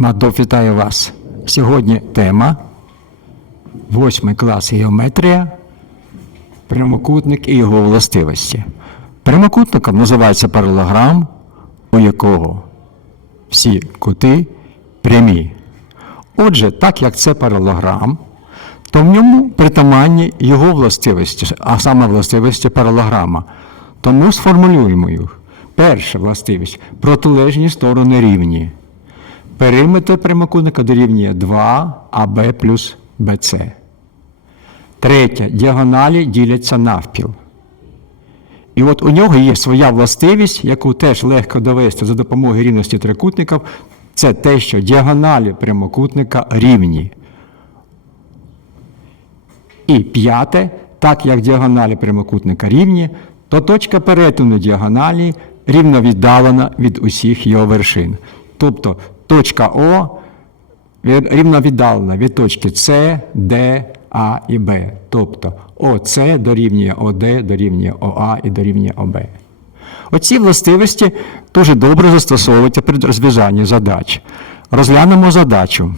Мадов вітаю вас. Сьогодні тема восьмий клас геометрія, прямокутник і його властивості. Прямокутником називається паралограм, у якого всі кути прямі. Отже, так як це паралограм, то в ньому притаманні його властивості, а саме властивості паралограма. Тому сформулюємо їх. Перша властивість протилежні сторони рівні. Периметр прямокутника дорівнює 2 АБ плюс БЦ. Третє. Діагоналі діляться навпіл. І от у нього є своя властивість, яку теж легко довести за допомогою рівності трикутників. Це те, що діагоналі прямокутника рівні. І п'яте, так як діагоналі прямокутника рівні, то точка перетину діагоналі рівно віддалена від усіх його вершин. Тобто точка О від- рівно віддалена від точки С, Д, А і Б. Тобто ОС дорівнює ОД, дорівнює ОА і дорівнює ОБ. Оці властивості дуже добре застосовуються при розв'язанні задач. Розглянемо задачу.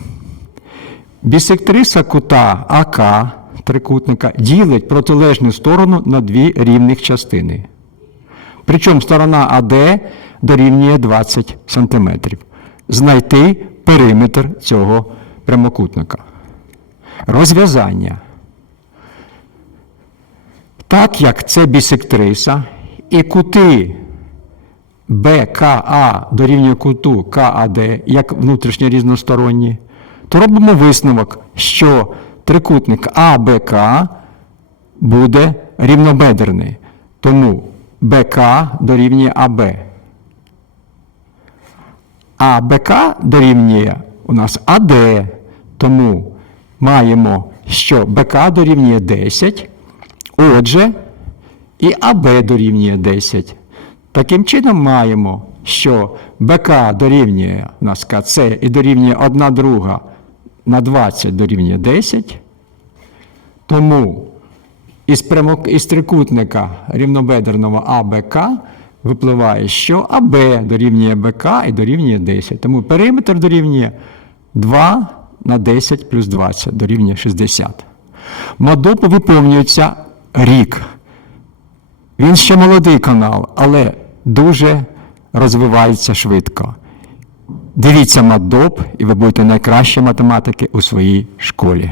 Бісектриса кута АК трикутника ділить протилежну сторону на дві рівних частини. Причому сторона АД дорівнює 20 см. Знайти периметр цього прямокутника. Розв'язання. Так як це бісектриса і кути БКА дорівнює куту КАД як внутрішньо різносторонні, то робимо висновок, що трикутник АБК буде рівнобедерний. Тому БК дорівнює АБ. А БК дорівнює у нас АД. Тому маємо, що БК дорівнює 10. Отже, і АБ дорівнює 10. Таким чином маємо, що БК дорівнює у нас КЦ і дорівнює 1 друга на 20 дорівнює 10. Тому із, прямок... із трикутника рівнобедерного АБК випливає, що АБ дорівнює БК і дорівнює 10. Тому периметр дорівнює 2 на 10 плюс 20 дорівнює 60. Мадопу виповнюється рік. Він ще молодий канал, але дуже розвивається швидко. Дивіться Мадоп, і ви будете найкращі математики у своїй школі.